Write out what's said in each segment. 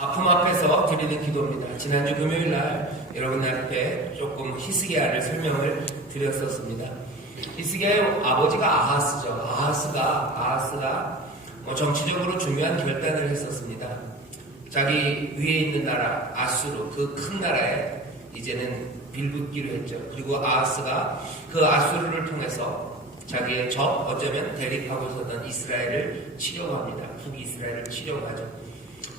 아픔 앞에서 드리는 기도입니다. 지난주 금요일 날 여러분들 앞에 조금 히스기야를 설명을 드렸었습니다. 히스기야의 아버지가 아하스죠. 아하스가 정치적으로 중요한 결단을 했었습니다. 자기 위에 있는 나라 아수르, 그 큰 나라에 이제는 빌붙기로 했죠. 그리고 아하스가 그 아수르를 통해서 자기의 적, 어쩌면 대립하고 있었던 이스라엘을 치려고 합니다. 북이스라엘을 치려고 하죠.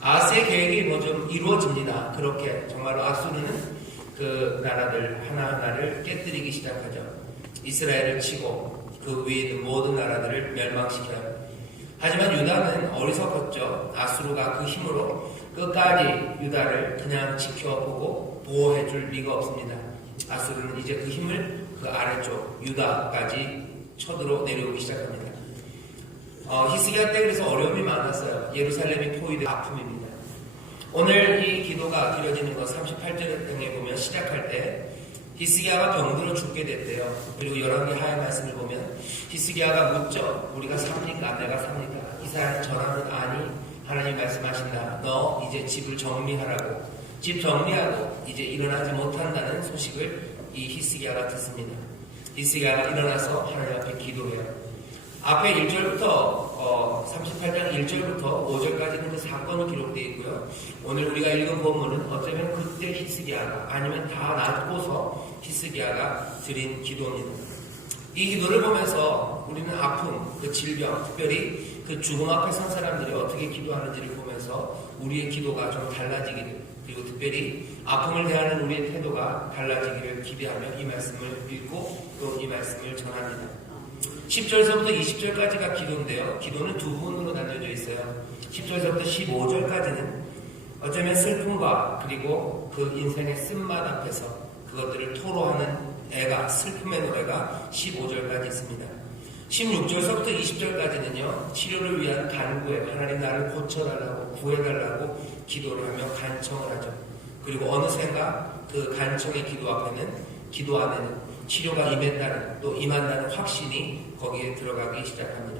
아하스의 계획이 좀 이루어집니다. 그렇게 정말로 아수르는 그 나라들 하나하나를 깨뜨리기 시작하죠. 이스라엘을 치고 그 위에 있는 모든 나라들을 멸망시켜요. 하지만 유다는 어리석었죠. 아수르가 그 힘으로 끝까지 유다를 그냥 지켜보고 보호해줄 리가 없습니다. 아수르는 이제 그 힘을 그 아래쪽 유다까지 쳐들어 내려오기 시작합니다. 히스기야 때 그래서 어려움이 많았어요. 예루살렘이 포위된 아픔입니다. 오늘 이 기도가 드려지는 것 38절 등에 보면 시작할 때 히스기야가 병들어 죽게 됐대요. 그리고 열왕기 하의 말씀을 보면 히스기야가 묻죠. 우리가 삽니까? 내가 삽니까? 이스라엘 전하는 아니 하나님 말씀하신다. 너 이제 집을 정리하라고. 집 정리하고 이제 일어나지 못한다는 소식을 이 히스기야가 듣습니다. 히스기야가 일어나서 하나님 앞에 기도해요. 앞에 1절부터 38장 1절부터 5절까지는 그 사건이 기록되어 있고요. 오늘 우리가 읽은 본문은 어쩌면 그때 히스기야가 아니면 다 낫고서 히스기야가 드린 기도입니다. 이 기도를 보면서 우리는 아픔, 그 질병, 특별히 그 죽음 앞에 선 사람들이 어떻게 기도하는지를 보면서 우리의 기도가 좀 달라지기를, 그리고 특별히 아픔을 대하는 우리의 태도가 달라지기를 기대하며 이 말씀을 읽고 또 이 말씀을 전합니다. 10절서부터 20절까지가 기도인데요. 기도는 두 부분으로 나뉘어져 있어요. 10절서부터 15절까지는 어쩌면 슬픔과 그리고 그 인생의 쓴맛 앞에서 그것들을 토로하는 애가, 슬픔의 노래가 15절까지 있습니다. 16절서부터 20절까지는요. 치료를 위한 간구에 하나님 나를 고쳐달라고 구해달라고 기도를 하며 간청을 하죠. 그리고 어느샌가 그 간청의 기도 안에는 치료가 임했다는, 또 임한다는 확신이 거기에 들어가기 시작합니다.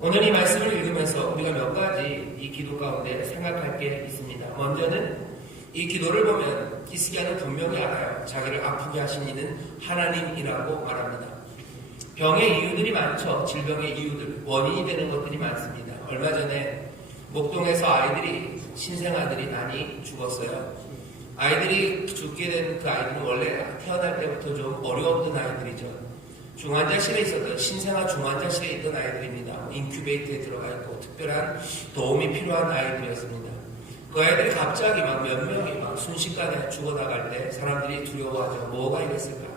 오늘 이 말씀을 읽으면서 우리가 몇 가지 이 기도 가운데 생각할 게 있습니다. 먼저는 이 기도를 보면 히스기야는 분명히 알아요. 자기를 아프게 하신 이는 하나님이라고 말합니다. 병의 이유들이 많죠. 질병의 이유들, 원인이 되는 것들이 많습니다. 얼마 전에 목동에서 신생아들이 많이 죽었어요. 아이들이 죽게 된 그 아이들은 원래 태어날 때부터 좀 어려웠던 아이들이죠. 중환자실에 있었던, 신생아 중환자실에 있던 아이들입니다. 인큐베이터에 들어가 있고 특별한 도움이 필요한 아이들이었습니다. 그 아이들이 갑자기 몇 명이 순식간에 죽어나갈 때 사람들이 두려워하죠. 뭐가 이랬을까?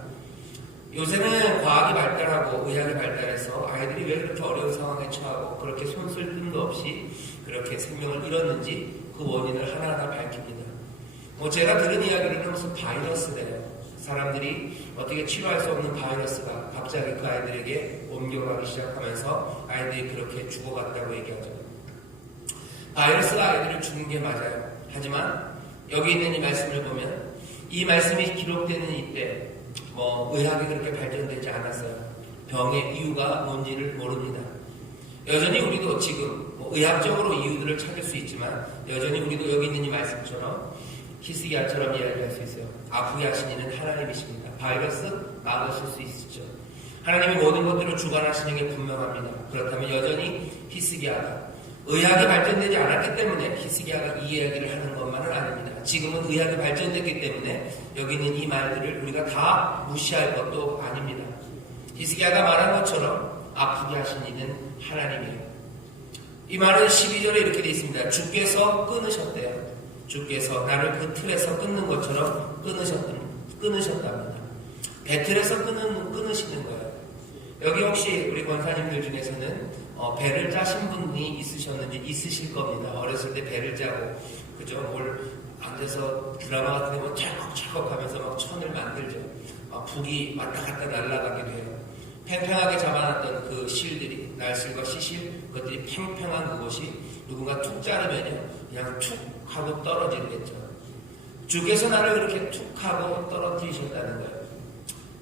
요새는 과학이 발달하고 의학이 발달해서 아이들이 왜 그렇게 어려운 상황에 처하고 그렇게 손쓸 틈도 없이 그렇게 생명을 잃었는지 그 원인을 하나하나 밝힙니다. 제가 들은 이야기로는 무슨 바이러스래요. 사람들이 어떻게 치료할 수 없는 바이러스가 갑자기 그 아이들에게 옮겨가기 시작하면서 아이들이 그렇게 죽어갔다고 얘기하죠. 바이러스가 아이들을 죽는 게 맞아요. 하지만 여기 있는 이 말씀을 보면 이 말씀이 기록되는 이때 의학이 그렇게 발전되지 않았어요. 병의 이유가 뭔지를 모릅니다. 여전히 우리도 지금 의학적으로 이유들을 찾을 수 있지만 여전히 우리도 여기 있는 이 말씀처럼 히스기야처럼 이야기할 수 있어요. 아프게 하신 이는 하나님이십니다. 바이러스 막으실 수 있죠. 하나님이 모든 것들을 주관하시는 게 분명합니다. 그렇다면 여전히 히스기야가 의학이 발전되지 않았기 때문에 히스기야가 이 이야기를 하는 것만은 아닙니다. 지금은 의학이 발전됐기 때문에 여기 있는 이 말들을 우리가 다 무시할 것도 아닙니다. 히스기야가 말한 것처럼 아프게 하신 이는 하나님이에요. 이 말은 12절에 이렇게 되어 있습니다. 주께서 끊으셨대요. 주께서 나를 그 틀에서 끊는 것처럼 끊으셨답니다. 배틀에서 끊으시는 거예요. 여기 혹시 우리 권사님들 중에서는 배를 짜신 분이 있으셨는지 있으실 겁니다. 어렸을 때 배를 짜고 그죠? 앉아서 드라마 같은 데 찰컥찰컥 하면서 천을 만들죠. 북이 왔다 갔다 날아가게 돼요. 팽팽하게 잡아놨던 그 실들이, 날실과 시실, 그것들이 팽팽한 그곳이 누군가 툭 자르면요, 그냥 툭 하고 떨어지겠죠. 주께서 나를 그렇게 툭 하고 떨어뜨리셨다는 거예요.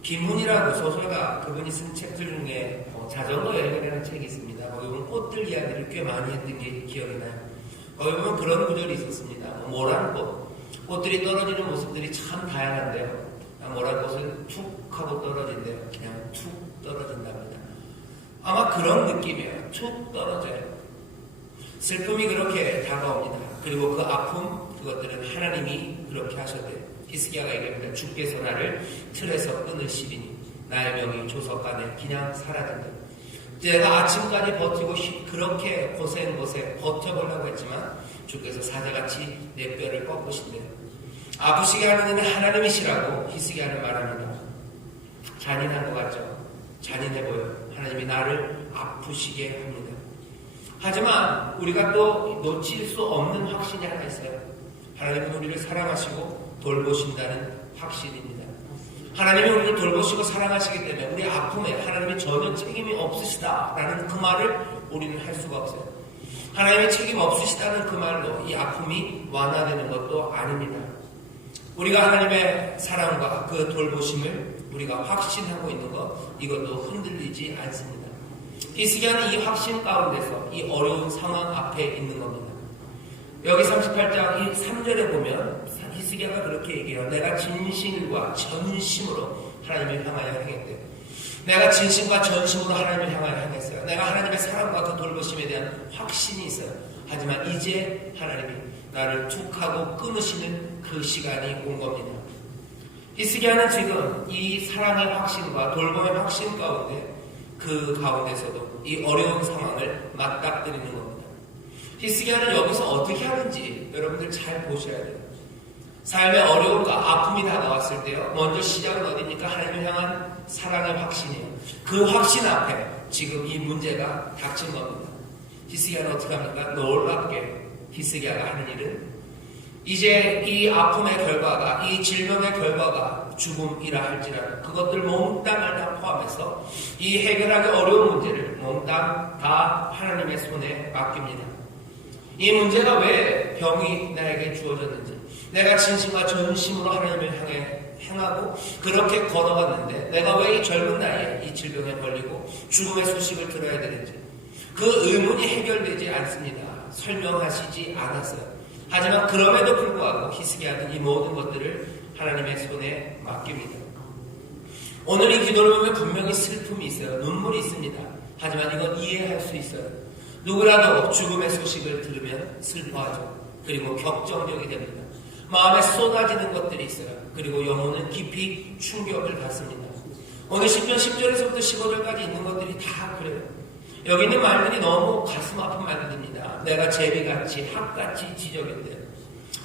김훈이라고 소설가, 그분이 쓴 책들 중에 자전거 여행이라는 책이 있습니다. 거기 보면 꽃들 이야기를 꽤 많이 했던 게 기억이 나요. 거기 보면 그런 구절이 있었습니다. 모란 꽃들이 떨어지는 모습들이 참 다양한데요. 모란 꽃은 툭 하고 떨어진대요. 그냥 툭 떨어진답니다. 아마 그런 느낌이에요. 툭 떨어져요. 슬픔이 그렇게 다가옵니다. 그리고 그 아픔, 그것들은 하나님이 그렇게 하셨대요. 히스기야가 얘기합니다. 주께서 나를 틀에서 끊으시리니 나의 명이 조석 안에 그냥 사라진다. 내가 아침까지 버티고 그렇게 고생 버텨보려고 했지만 주께서 사자같이 내 뼈를 꺾으신대요. 아프시게 하는 이는 하나님이시라고 히스기야는 말합니다. 잔인한 것 같죠? 잔인해 보여요. 하나님이 나를 아프시게 합니다. 하지만 우리가 또 놓칠 수 없는 확신이 하나 있어요. 하나님은 우리를 사랑하시고 돌보신다는 확신입니다. 하나님이 우리를 돌보시고 사랑하시기 때문에 우리 아픔에 하나님이 전혀 책임이 없으시다라는 그 말을 우리는 할 수가 없어요. 하나님이 책임 없으시다는 그 말로 이 아픔이 완화되는 것도 아닙니다. 우리가 하나님의 사랑과 그 돌보심을 우리가 확신하고 있는 것, 이것도 흔들리지 않습니다. 히스기야는 이 확신 가운데서 이 어려운 상황 앞에 있는 겁니다. 여기 38장 3절에 보면 히스기야가 그렇게 얘기해요. 내가 진실과 전심으로 하나님을 향하여 행했대요. 내가 진심과 전심으로 하나님을 향하여 행했어요. 내가 하나님의 사랑과 그 돌보심에 대한 확신이 있어요. 하지만 이제 하나님이 나를 툭 하고 끊으시는 그 시간이 온 겁니다. 히스기야는 지금 이 사랑의 확신과 돌봄의 확신 가운데 그 가운데서도 이 어려운 상황을 맞닥뜨리는 겁니다. 히스기야는 여기서 어떻게 하는지 여러분들 잘 보셔야 돼요. 삶의 어려움과 아픔이 다가왔을 때요. 먼저 시작은 어디입니까? 하나님을 향한 사랑의 확신이에요. 그 확신 앞에 지금 이 문제가 닥친 겁니다. 히스기야는 어떻게 합니까? 놀랍게 히스기야가 하는 일은 이제 이 아픔의 결과가, 이 질병의 결과가 죽음이라 할지라도 그것들 몽땅을 다 포함해서 이 해결하기 어려운 문제를 몽땅 다 하나님의 손에 맡깁니다. 이 문제가 왜 병이 나에게 주어졌는지, 내가 진심과 전심으로 하나님을 향해 행하고 그렇게 걸어갔는데 내가 왜 이 젊은 나이에 이 질병에 걸리고 죽음의 소식을 들어야 되는지, 그 의문이 해결되지 않습니다. 설명하시지 않았어요. 하지만 그럼에도 불구하고 히스기야는 이 모든 것들을 하나님의 손에 맡깁니다. 오늘 이 기도를 보면 분명히 슬픔이 있어요. 눈물이 있습니다. 하지만 이건 이해할 수 있어요. 누구라도 죽음의 소식을 들으면 슬퍼하죠. 그리고 격정적이 됩니다. 마음에 쏟아지는 것들이 있어요. 그리고 영혼은 깊이 충격을 받습니다. 오늘 10편 10절에서부터 15절까지 있는 것들이 다 그래요. 여기 있는 말들이 너무 가슴 아픈 말들입니다. 내가 제비같이 학같이 지저귀는데요.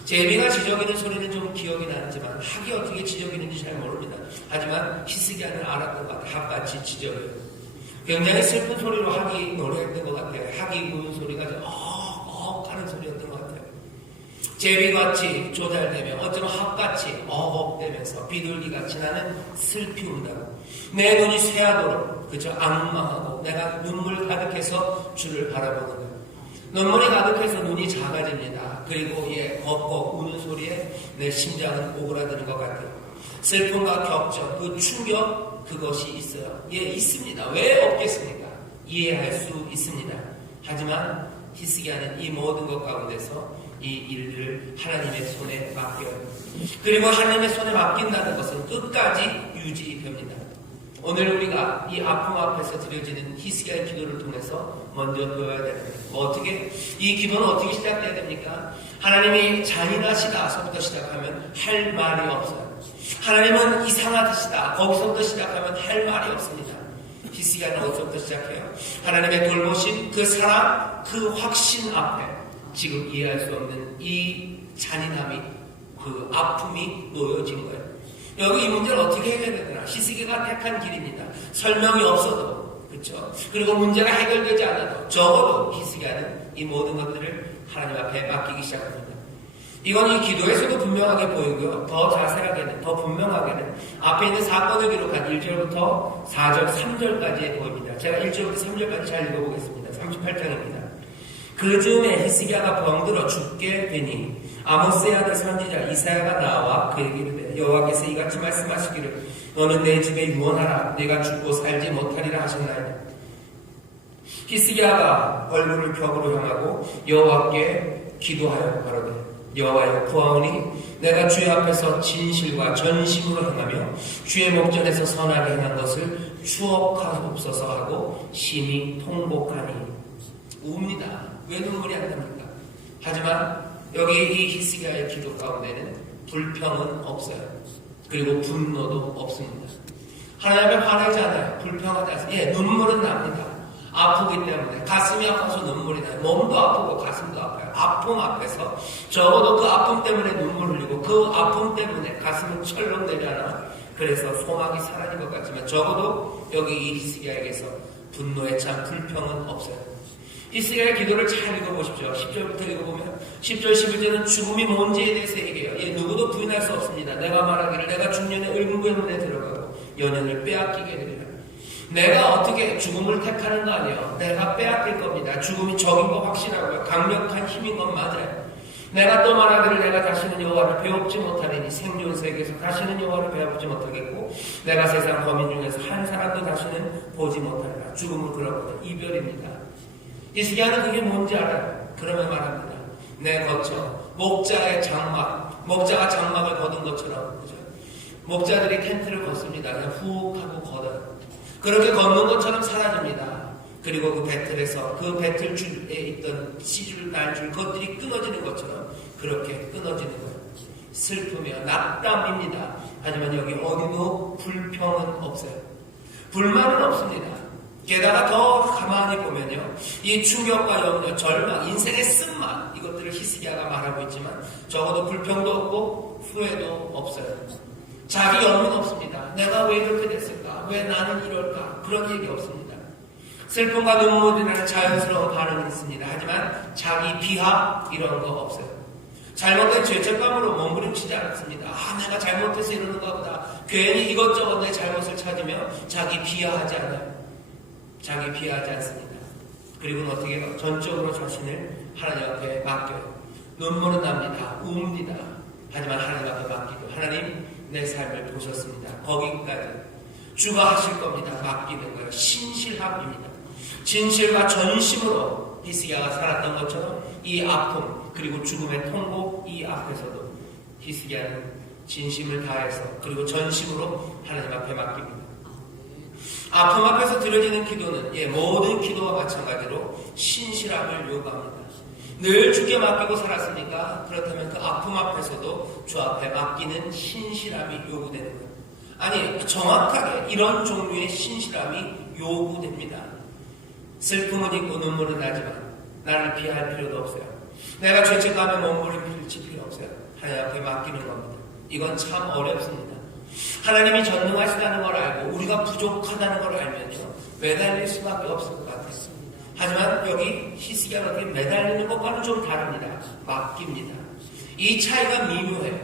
제비가 지저귀는 소리는 좀 기억이 나지만 학이 어떻게 지저귀는지 잘 모릅니다. 하지만 히스기야는 알았던 것 같아요. 학같이 지저귀어요. 굉장히 슬픈 소리로 학이 노래했던 것 같아요. 학이 우는 소리가 어억 하는 소리였던 것 같아요. 제비같이 조잘되며 어쩌면 학같이 어억대면서 비둘기같이 나는 슬피 운다고 내 눈이 쇠하도록 그저 악망하고 내가 눈물 가득해서 주를 바라보는 거예요. 눈물이 가득해서 눈이 작아집니다. 그리고 벅벅 우는 소리에 내 심장은 오그라드는 것 같아요. 슬픔과 격정, 그 충격, 그것이 있어요. 있습니다. 왜 없겠습니까? 이해할 수 있습니다. 하지만 히스기야는 이 모든 것 가운데서 이 일을 하나님의 손에 맡겨요. 그리고 하나님의 손에 맡긴다는 것은 끝까지 유지됩니다. 오늘 우리가 이 아픔 앞에서 드려지는 히스기야의 기도를 통해서 먼저 배워야 됩니다. 어떻게? 이 기도는 어떻게 시작돼야 됩니까? 하나님이 잔인하시다서부터 시작하면 할 말이 없어요. 하나님은 이상하시다 거기서부터 시작하면 할 말이 없습니다. 히스기야는 어디서부터 시작해요? 하나님의 돌보심, 그 사랑, 그 확신 앞에 지금 이해할 수 없는 이 잔인함이, 그 아픔이 놓여진 거예요. 여기 이 문제를 어떻게 해결해야 되나? 히스기야가 택한 길입니다. 설명이 없어도, 그렇죠? 그리고 문제가 해결되지 않아도 적어도 히스기야는 이 모든 것들을 하나님 앞에 맡기기 시작합니다. 이건 이 기도에서도 분명하게 보이고요. 더 자세하게는, 더 분명하게는 앞에 있는 사건을 기록한 1절부터 4절, 3절까지 보입니다. 제가 1절부터 3절까지 잘 읽어보겠습니다. 38장입니다. 그 즈음에 히스기야가 병들어 죽게 되니 아모스의 아들 선지자 이사야가 나와 그에게 이르되 여호와께서 이같이 말씀하시기를 너는 내 집에 유언하라 내가 죽고 살지 못하리라 하셨나이다. 히스기야가 얼굴을 벽으로 향하고 여호와께 기도하여 가로되 여호와여 구하오니 내가 주의 앞에서 진실과 전심으로 행하며 주의 목전에서 선하게 행한 것을 추억하옵소서 하고 심히 통곡하니. 웁니다. 왜 눈물이 안 납니까? 하지만 여기 이 히스기야의 기도 가운데는 불평은 없어요. 그리고 분노도 없습니다. 하나님 앞에 화내지 않아요. 불평하지 않습니다. 눈물은 납니다. 아프기 때문에 가슴이 아파서 눈물이 나요. 몸도 아프고 가슴도 아파요. 아픔 앞에서 적어도 그 아픔 때문에 눈물 흘리고 그 아픔 때문에 가슴을 철렁대잖아. 그래서 소망이 사라진 것 같지만 적어도 여기 이 히스기야에게서 분노에 찬 불평은 없어요. 히스기야의 기도를 잘 읽어보십시오. 10절부터 읽어보면 10절 11절은 죽음이 뭔지에 대해서 얘기해요. 누구도 부인할 수 없습니다. 내가 말하기를 내가 중년의 의문부의 문에 들어가고 연연을 빼앗기게 되리라. 내가 어떻게 죽음을 택하는 거 아니에요. 내가 빼앗길 겁니다. 죽음이 적인 거 확실하고요. 강력한 힘인 건 맞아요. 내가 또 말하기를 내가 다시는 여호와를 배웁지 못하리니 생존 세계에서 다시는 여호와를 배워보지 못하겠고 내가 세상 범인 중에서 한 사람도 다시는 보지 못하리라. 죽음은 그렇거든. 이별입니다. 히스기야는 그게 뭔지 알아요. 그러면 말합니다. 내 거쳐 목자의 장막, 목자가 장막을 거둔 것처럼, 그죠? 목자들이 텐트를 걷습니다. 그냥 훅 하고 걷어요. 그렇게 걷는 것처럼 사라집니다. 그리고 그 배틀에서 그 배틀줄에 있던 씨줄, 날줄, 그것들이 끊어지는 것처럼 그렇게 끊어지는 거예요. 슬프며 낙담입니다. 하지만 여기 어디도 불평은 없어요. 불만은 없습니다. 게다가 더 가만히 보면요, 이 충격과 염려, 절망, 인생의 쓴맛, 이것들을 히스기야가 말하고 있지만 적어도 불평도 없고 후회도 없어요. 자기 염려는 없습니다. 내가 왜 이렇게 됐을까? 왜 나는 이럴까? 그런 얘기 없습니다. 슬픔과 눈물이라는 자연스러운 반응은 있습니다. 하지만 자기 비하 이런 거 없어요. 잘못된 죄책감으로 몸부림치지 않습니다. 내가 잘못해서 이러는가 보다. 괜히 이것저것 내 잘못을 찾으며 자기 비하하지 않아요. 자기 비하하지 않습니다. 그리고 어떻게 해요? 전적으로 자신을 하나님 앞에 맡겨요. 눈물은 납니다. 웁니다. 하지만 하나님 앞에 맡기고 하나님 내 삶을 보셨습니다. 거기까지 주가 하실 겁니다. 맡기는 거예요. 신실함입니다. 진실과 전심으로 히스기야가 살았던 것처럼 이 아픔 그리고 죽음의 통곡 이 앞에서도 히스기야는 진심을 다해서 그리고 전심으로 하나님 앞에 맡깁니다. 아픔 앞에서 드려지는 기도는 모든 기도와 마찬가지로 신실함을 요구합니다. 늘 주께 맡기고 살았으니까 그렇다면 그 아픔 앞에서도 주 앞에 맡기는 신실함이 요구되는 거예요. 아니, 정확하게 이런 종류의 신실함이 요구됩니다. 슬픔은 있고 눈물은 나지만 나를 비할 필요도 없어요. 내가 죄책감에 몸부림칠 필요 없어요. 하나님 앞에 맡기는 겁니다. 이건 참 어렵습니다. 하나님이 전능하시다는 걸 알고 우리가 부족하다는 걸 알면요, 매달릴 수밖에 없을 것 같아요. 하지만 여기 히스기야가 그렇게 매달리는 것과는 좀 다릅니다. 맡깁니다. 이 차이가 미묘해요.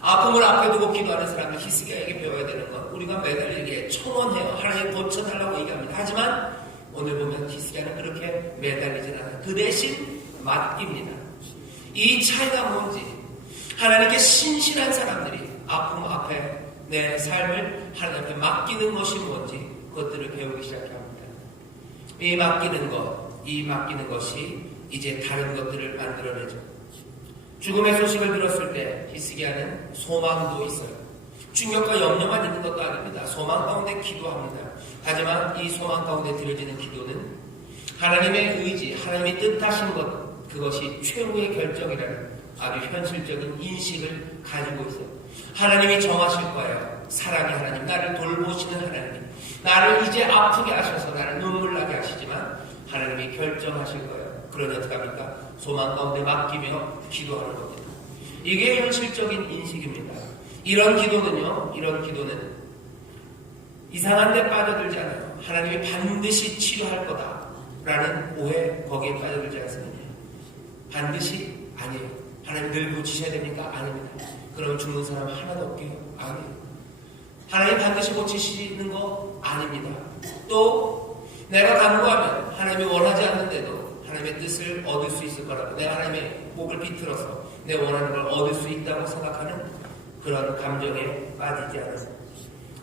아픔을 앞에 두고 기도하는 사람은 히스기야에게 배워야 되는 건 우리가 매달리기에 청원해요. 하나님 고쳐달라고 얘기합니다. 하지만 오늘 보면 히스기야는 그렇게 매달리진 않아요. 그 대신 맡깁니다. 이 차이가 뭔지, 하나님께 신실한 사람들이 아픔 앞에 내 삶을 하나님께 맡기는 것이 뭔지 그것들을 배우기 시작합니다. 이 맡기는 것이 이제 다른 것들을 만들어내죠. 죽음의 소식을 들었을 때 히스기야는 소망도 있어요. 충격과 염려만 있는 것도 아닙니다. 소망 가운데 기도합니다. 하지만 이 소망 가운데 드려지는 기도는 하나님의 의지, 하나님이 뜻하신 것, 그것이 최후의 결정이라는 아주 현실적인 인식을 가지고 있어요. 하나님이 정하실 거예요. 사랑의 하나님, 나를 돌보시는 하나님, 나를 이제 아프게 하셔서 나를 눈물 나게 하시지만 하나님이 결정하실 거예요. 그러니 어떻게 합니까? 소망 가운데 맡기며 기도하는 겁니다. 이게 현실적인 인식입니다. 이런 기도는 이상한 데 빠져들지 않아요. 하나님이 반드시 치료할 거다라는 오해, 거기에 빠져들지 않습니다. 반드시 아니에요. 하나님 늘 고치셔야 됩니까? 아닙니다. 그럼 죽는 사람 하나도 없게요? 아니에요. 하나님 반드시 고치시는 거 아닙니다. 또 내가 간구하면 하나님이 원하지 않는데도 하나님의 뜻을 얻을 수 있을 거라고, 내가 하나님의 목을 비틀어서 내 원하는 걸 얻을 수 있다고 생각하는 그런 감정에 빠지지 않아서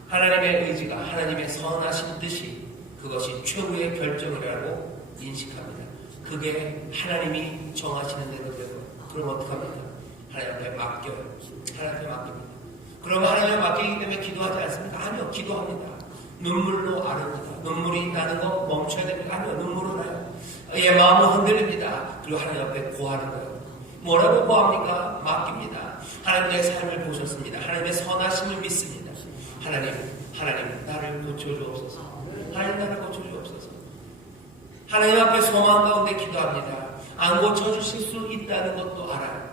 하나님의 의지가, 하나님의 선하신 뜻이 그것이 최후의 결정이라고 인식합니다. 그게 하나님이 정하시는 대로 되고 그럼 어떡합니까? 하나님 앞에 맡겨요. 하나님 앞에 맡깁니다. 그럼 하나님에 맡기기 때문에 기도하지 않습니까? 아니요, 기도합니다. 눈물로 아릅니다. 눈물이 나는 거 멈춰야 됩니다. 아니요, 눈물은 나요. 마음은 흔들립니다. 그리고 하나님 앞에 고하는 거예요. 뭐라고 고합니까? 맡깁니다. 하나님 내 삶을 보셨습니다. 하나님의 선하심을 믿습니다. 하나님 나를 고쳐주옵소서. 하나님 나를 고쳐주옵소서. 하나님 앞에 소망 가운데 기도합니다. 안 고쳐주실 수 있다는 것도 알아요.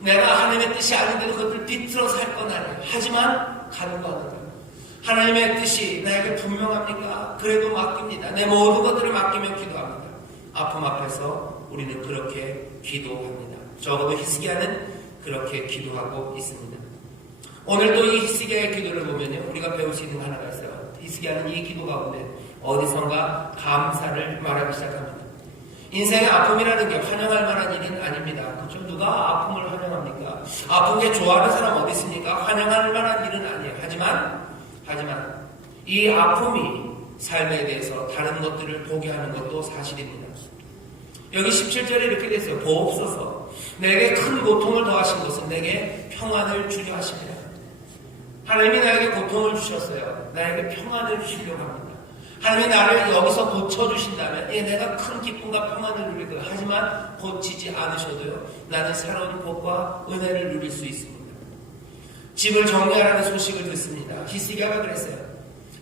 내가 하나님의 뜻이 아닌데도 그것을 뒤틀어 살 건 아니에요. 하지만 간구하는 거예요. 하나님의 뜻이 나에게 분명합니까? 그래도 맡깁니다. 내 모든 것들을 맡기며 기도합니다. 아픔 앞에서 우리는 그렇게 기도합니다. 적어도 히스기야는 그렇게 기도하고 있습니다. 오늘도 이 히스기야의 기도를 보면요, 우리가 배울 수 있는 거 하나가 있어요. 히스기야는 이 기도 가운데 어디선가 감사를 말하기 시작합니다. 인생의 아픔이라는 게 환영할 만한 일은 아닙니다. 그렇죠? 누가 아픔을 환영합니까? 아픈 게 좋아하는 사람 어디 있습니까? 환영할 만한 일은 아니에요. 하지만 이 아픔이 삶에 대해서 다른 것들을 보게 하는 것도 사실입니다. 여기 17절에 이렇게 돼 있어요. 보옵소서. 내게 큰 고통을 더하신 것은 내게 평안을 주려 하십니다. 하나님이 나에게 고통을 주셨어요. 나에게 평안을 주시려고 합니다. 하나님이 나를 여기서 고쳐주신다면 내가 큰 기쁨과 평안을 누릴 거예요. 하지만 고치지 않으셔도요, 나는 새로운 복과 은혜를 누릴 수 있습니다. 집을 정리하라는 소식을 듣습니다. 히스기야가 그랬어요.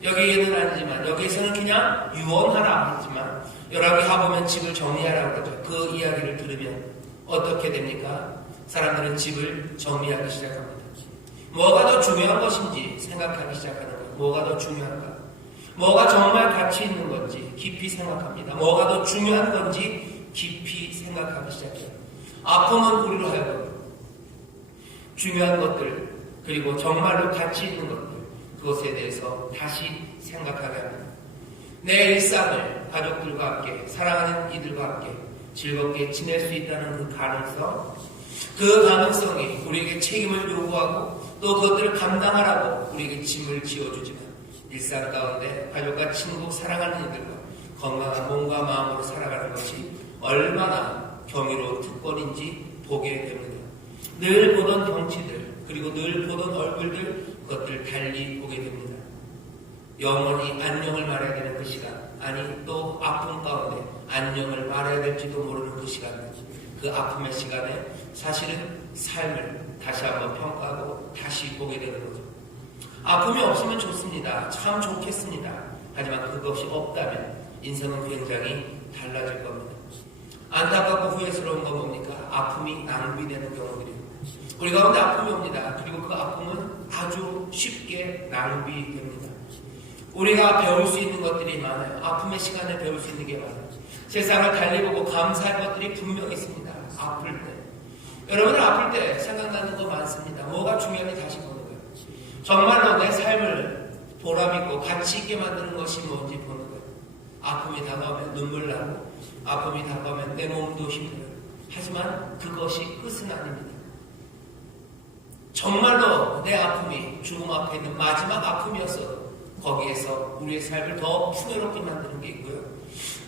여기에는 아니지만 여기에서는 그냥 유언하라 했지만 여라기하 보면 집을 정리하라고 그러죠. 그 이야기를 들으면 어떻게 됩니까? 사람들은 집을 정리하기 시작합니다. 뭐가 더 중요한 것인지 생각하기 시작하는 거예요. 뭐가 더 중요한가? 뭐가 정말 가치 있는 건지 깊이 생각합니다. 뭐가 더 중요한 건지 깊이 생각하기 시작해요. 아픔은 우리로 하여금 중요한 것들, 그리고 정말로 가치 있는 것들, 그것에 대해서 다시 생각하게 합니다. 내 일상을 가족들과 함께, 사랑하는 이들과 함께 즐겁게 지낼 수 있다는 그 가능성이 우리에게 책임을 요구하고 또 그것들을 감당하라고 우리에게 짐을 지어주지만 일상 가운데 가족과 친구, 사랑하는 이들과 건강한 몸과 마음으로 살아가는 것이 얼마나 경이로운 특권인지 보게 됩니다. 늘 보던 경치들, 그리고 늘 보던 얼굴들, 그것들 달리 보게 됩니다. 영원히 안녕을 말해야 되는 그 시간, 아니 또 아픔 가운데 안녕을 말해야 될지도 모르는 그 시간, 그 아픔의 시간에 사실은 삶을 다시 한번 평가하고 다시 보게 되는 거죠. 아픔이 없으면 좋습니다. 참 좋겠습니다. 하지만 그것이 없다면 인생은 굉장히 달라질 겁니다. 안타깝고 후회스러운 건 뭡니까? 아픔이 낭비되는 경우들이에요. 우리 가운데 아픔이 옵니다. 그리고 그 아픔은 아주 쉽게 낭비됩니다. 우리가 배울 수 있는 것들이 많아요. 아픔의 시간에 배울 수 있는 게 많아요. 세상을 달리 보고 감사할 것들이 분명히 있습니다. 아플 때. 여러분들 아플 때 생각나는 거 많습니다. 뭐가 중요한지 다시 보는 거예요. 정말로 내 삶을 보람있고 가치 있게 만드는 것이 뭔지 보는 거예요. 아픔이 다가오면 눈물 나고, 아픔이 다가오면 내 몸도 힘들어요. 하지만 그것이 끝은 아닙니다. 정말로 내 아픔이 죽음 앞에 있는 마지막 아픔이었어도 거기에서 우리의 삶을 더 풍요롭게 만드는 게 있고요.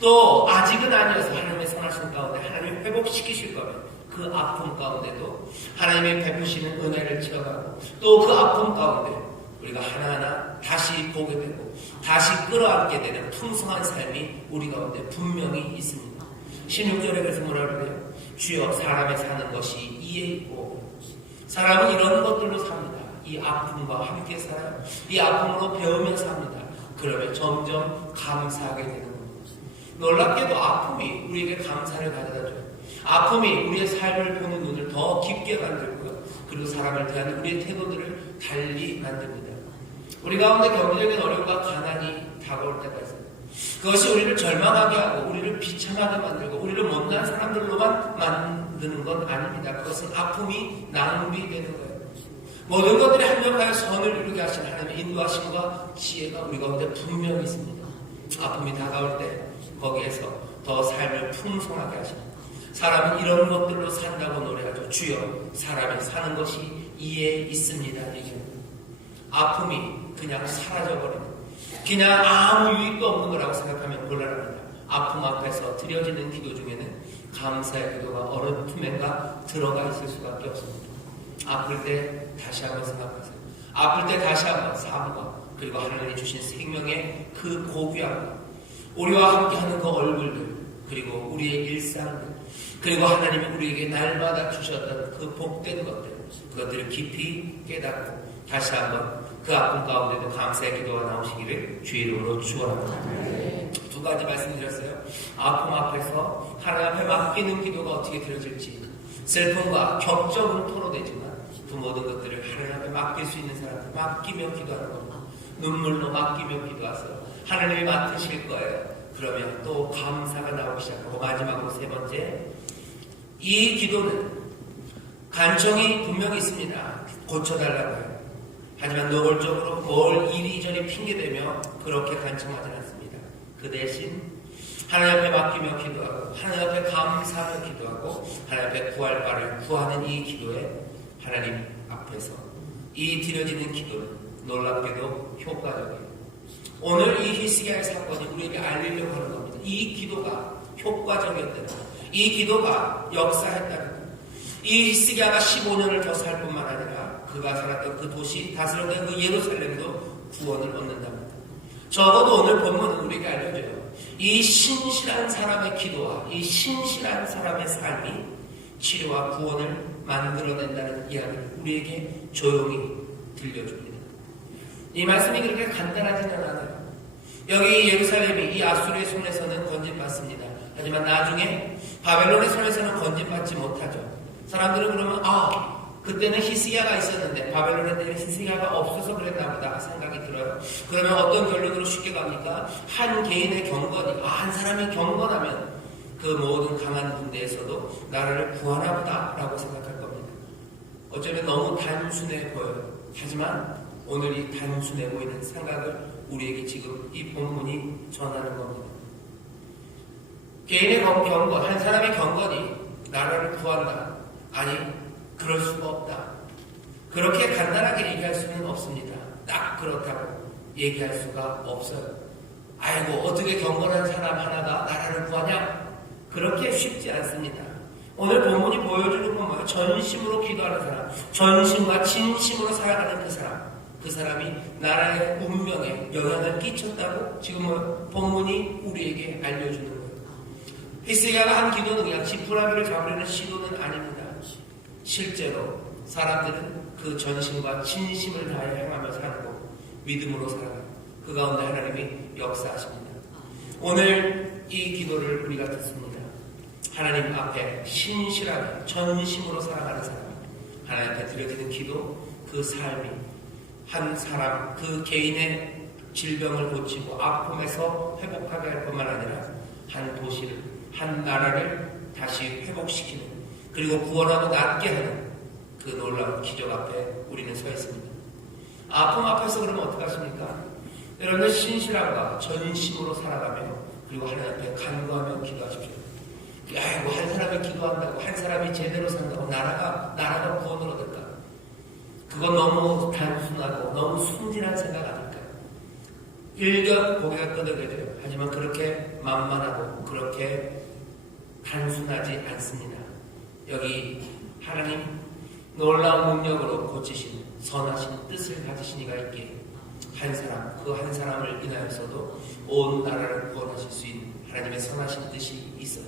또 아직은 아니어서 하나님의 선하신 가운데 하나님이 회복시키실 거면 그 아픔 가운데도 하나님이 베푸시는 은혜를 체험하고 또 그 아픔 가운데 우리가 하나하나 다시 보게 되고 다시 끌어안게 되는 풍성한 삶이 우리 가운데 분명히 있습니다. 16절에 그래서 뭐라 그래요? 주여 사람의 사는 것이 이에 있고, 사람은 이런 것들로 삽니다. 이 아픔과 함께 살아요. 이 아픔으로 배우며 삽니다. 그러면 점점 감사하게 되는 겁니다. 놀랍게도 아픔이 우리에게 감사를 가져다줘요. 아픔이 우리의 삶을 보는 눈을 더 깊게 만들고요. 그리고 사람을 대하는 우리의 태도들을 달리 만듭니다. 우리 가운데 경제적인 어려움과 가난이 다가올 때가 있어요. 그것이 우리를 절망하게 하고 우리를 비참하게 만들고 우리를 못난 사람들로만 만드는 건 아닙니다. 그것은 아픔이 낭비되는 거예요. 모든 것들이 합력하여 선을 이루게 하신 하나님의 인도하심과 지혜가 우리 가운데 분명히 있습니다. 아픔이 다가올 때 거기에서 더 삶을 풍성하게 하십니다. 사람은 이런 것들로 산다고 노래하죠. 주여 사람이 사는 것이 이에 있습니다. 얘기합니다. 아픔이 그냥 사라져버립니다. 그냥 아무 유익도 없는 거라고 생각하면 곤란합니다. 아픔 앞에서 드려지는 기도 중에는 감사의 기도가 어느 틈엔가 들어가 있을 수밖에 없습니다. 아플 때 다시 한번 생각하세요. 아플 때 다시 한번 삶과 그리고 하나님이 주신 생명의 그 고귀함과 우리와 함께하는 그 얼굴들 그리고 우리의 일상들 그리고 하나님이 우리에게 날마다 주셨던 그 복된 것들 그것들을 깊이 깨닫고 다시 한번 그 아픔 가운데도 감사의 기도가 나오시기를 주의 이름으로 축원합니다. 두 가지 말씀드렸어요. 아픔 앞에서 하나님 앞에 맡기는 기도가 어떻게 드려질지 슬픔과 격정은 토로되지만 그 모든 것들을 하나님 앞에 맡길 수 있는 사람들 맡기며 기도하는 겁니다. 눈물로 맡기며 기도하세요. 하나님이 맡으실 거예요. 그러면 또 감사가 나오기 시작하고 마지막으로 세 번째 이 기도는 간청이 분명히 있습니다. 고쳐달라고 해요. 하지만 노골적으로 뭘 이리저리 핑계대며 그렇게 간청하지 않습니다. 그 대신 하나님 앞에 맡기며 기도하고 하나님 앞에 감사하며 기도하고 하나님 앞에 구할 바를 구하는 이 기도에 하나님 앞에서 이 드려지는 기도는 놀랍게도 효과적이에요. 오늘 이 히스기야의 사건이 우리에게 알리려고 하는 겁니다. 이 기도가 효과적이었다는 것, 이 기도가 역사했다는 것. 이 히스기야가 15년을 더 살 뿐만 아니라 그가 살았던 그 도시 다스렸던 그 예루살렘도 구원을 얻는답니다. 적어도 오늘 본문은 우리에게 알려줘요. 이 신실한 사람의 기도와 이 신실한 사람의 삶이 치료와 구원을 만들어낸다는 이야기를 우리에게 조용히 들려줍니다. 이 말씀이 그렇게 간단하지는 않아요. 여기 예루살렘이 이 아수르의 손에서는 건진받습니다. 하지만 나중에 바벨론의 손에서는 건진받지 못하죠. 사람들은 그러면 그때는 히스기야가 있었는데 바벨론의 때는 히스기야가 없어서 그랬나 보다 생각이 들어요. 그러면 어떤 결론으로 쉽게 갑니까? 한 개인의 경건이 한 사람이 경건하면 그 모든 강한 군대에서도 나라를 구하나 보다 라고 생각할 겁니다. 어쩌면 너무 단순해 보여요. 하지만 오늘 이 단순해 보이는 생각을 우리에게 지금 이 본문이 전하는 겁니다. 개인의 경건, 한 사람의 경건이 나라를 구한다. 아니, 그럴 수가 없다. 그렇게 간단하게 얘기할 수는 없습니다. 딱 그렇다고 얘기할 수가 없어요. 아이고, 어떻게 경건한 사람 하나가 나라를 구하냐? 그렇게 쉽지 않습니다. 오늘 본문이 보여주는 건 뭐예요? 전심으로 기도하는 사람, 전심과 진심으로 살아가는 그 사람이 나라의 운명에 영향을 끼쳤다고 지금 본문이 우리에게 알려주는 거예요. 히스기야가 한 기도는 그냥 지푸라기를 잡으려는 시도는 아닙니다. 실제로 사람들은 그 전심과 진심을 다해 행하며 살고 믿음으로 살아가요. 그 가운데 하나님이 역사하십니다. 오늘 이 기도를 우리가 듣습니다. 하나님 앞에 신실하게 전심으로 살아가는 사람, 하나님 앞에 드려지는 기도, 그 삶이 한 사람, 그 개인의 질병을 고치고 아픔에서 회복하게 할 뿐만 아니라 한 도시를, 한 나라를 다시 회복시키는 그리고 구원하고 낫게 하는 그 놀라운 기적 앞에 우리는 서 있습니다. 아픔 앞에서 그러면 어떡하십니까? 여러분들 신실함과 전심으로 살아가며 그리고 하나님 앞에 간구하며 기도하십시오. 아이고, 한 사람이 기도한다고 한 사람이 제대로 산다고 나라가 구원을 얻을까? 그건 너무 단순하고 너무 순진한 생각 아닐까요? 일견 고개가 끄덕여져요. 하지만 그렇게 만만하고 그렇게 단순하지 않습니다. 여기 하나님 놀라운 능력으로 고치시는 선하신 뜻을 가지신 이가 있기에 한 사람, 그 한 사람을 인하여서도 온 나라를 구원하실 수 있는 하나님의 선하신 뜻이 있어요.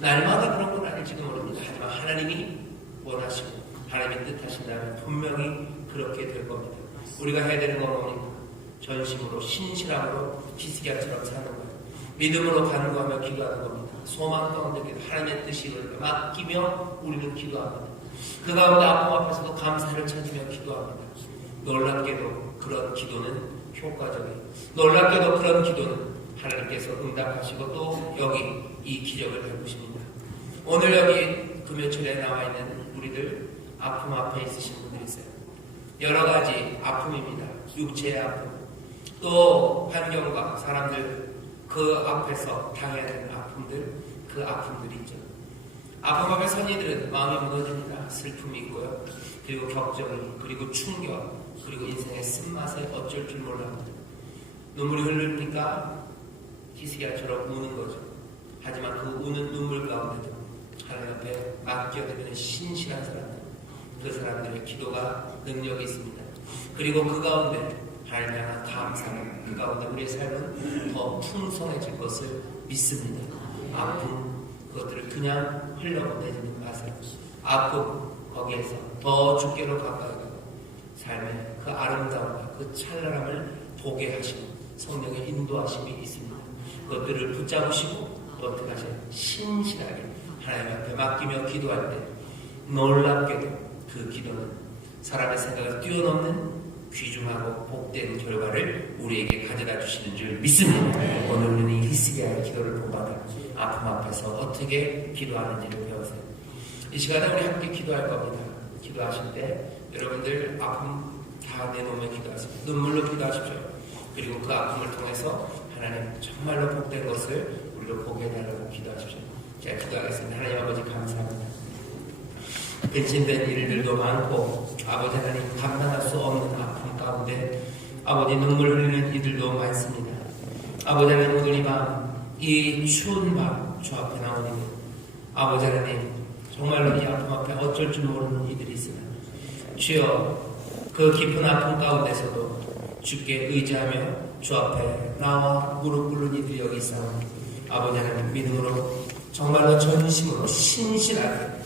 날마다 그런 건 아닐지도 모릅니다. 하지만 하나님이 원하시고 하나님의 뜻하신다면 분명히 그렇게 될 겁니다. 우리가 해야 되는 건 뭡니까? 전심으로 신실함으로 히스기야처럼 사는 거예요. 믿음으로 간구하며 기도하는 겁니다. 소망 가운데 기도, 하나님의 뜻이 그러니까 맡기며 우리는 기도합니다. 그 가운데 아픔 앞에서도 감사를 찾으며 기도합니다. 놀랍게도 그런 기도는 효과적이에요. 놀랍게도 그런 기도는 하나님께서 응답하시고 또 여기 이 기적을 베푸십니다. 오늘 여기 금요철에 나와 있는 우리들 아픔 앞에 있으신 분들이 있어요. 여러 가지 아픔입니다. 육체의 아픔, 또 환경과 사람들 그 앞에서 당해야 되는 아픔들, 그 아픔들이 있죠. 아픔 앞에 선 이들은 마음이 무너집니다. 슬픔이 있고요. 그리고 격정이, 그리고 충격, 그리고 인생의 쓴맛에 어쩔 줄 몰랍니다. 눈물이 흐르니까 히스기야처럼 우는 거죠. 하지만 그 우는 눈물 가운데도 하나님 앞에 맡겨드리는 신실한 사람들, 그 사람들의 기도가 능력이 있습니다. 그리고 그 가운데 하나님 향한 감사는 그 가운데 우리의 삶은 더 풍성해질 것을 믿습니다. 아픔 그것들을 그냥 흘러보내지는 마세요. 아픔 거기에서 더 주께로 가까이 가고 삶의 그 아름다움과 그 찬란함을 보게 하시고 성령의 인도하심이 있습니다. 그것들을 붙잡으시고 또 어떻게 하세요? 신실하게 하나님 앞에 맡기며 기도할 때 놀랍게도 그 기도는 사람의 생각을 뛰어넘는 귀중하고 복된 결과를 우리에게 가져다 주시는 줄 믿습니다. 오늘 우리는 이 히스기야의 기도를 본받아 아픔 앞에서 어떻게 기도하는지를 배우세요. 이 시간에 우리 함께 기도할 겁니다. 기도하실 때 여러분들 아픔 다 내놓으며 기도하십시오. 눈물로 기도하십시오. 그리고 그 아픔을 통해서 하나님 정말로 복된 것을 우리로 보게 해달라고 기도하십시오. 제가 기도하겠습니다. 하나님 아버지 감사합니다. 벤신된 일들도 많고 아버지 하나님 감당할 수 없는 아픔 가운데 아버지 눈물 흘리는 이들도 많습니다. 아버지 하나님 오늘 이 밤 이 추운 밤 주 앞에 나온 이들 아버지 하나님 정말로 이 아픔 앞에 어쩔 줄 모르는 이들이 있으나 주여 그 깊은 아픔 가운데서도 주께 의지하며 주 앞에 나와 무릎 꿇는 이들이 여기 있사오니 아버지 하나님 믿음으로 정말로 전심으로 신실하게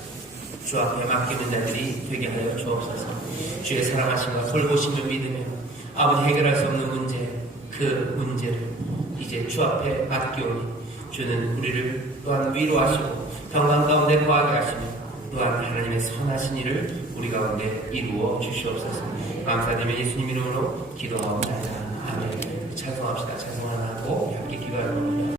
주 앞에 맡기는 자들이 되게 하여 주옵소서. 주의 사랑하심과 돌보심을 믿으며 아버지 해결할 수 없는 문제 그 문제를 이제 주 앞에 맡기오니 주는 우리를 또한 위로하시고 평강 가운데 거하게 하시며 또한 하나님의 선하신 일을 우리 가운데 이루어 주시옵소서. 감사드리며 예수님 이름으로 기도하옵나이다. 아멘. 찬송합시다. 찬송 하나 하고 함께 기도할 겁니다.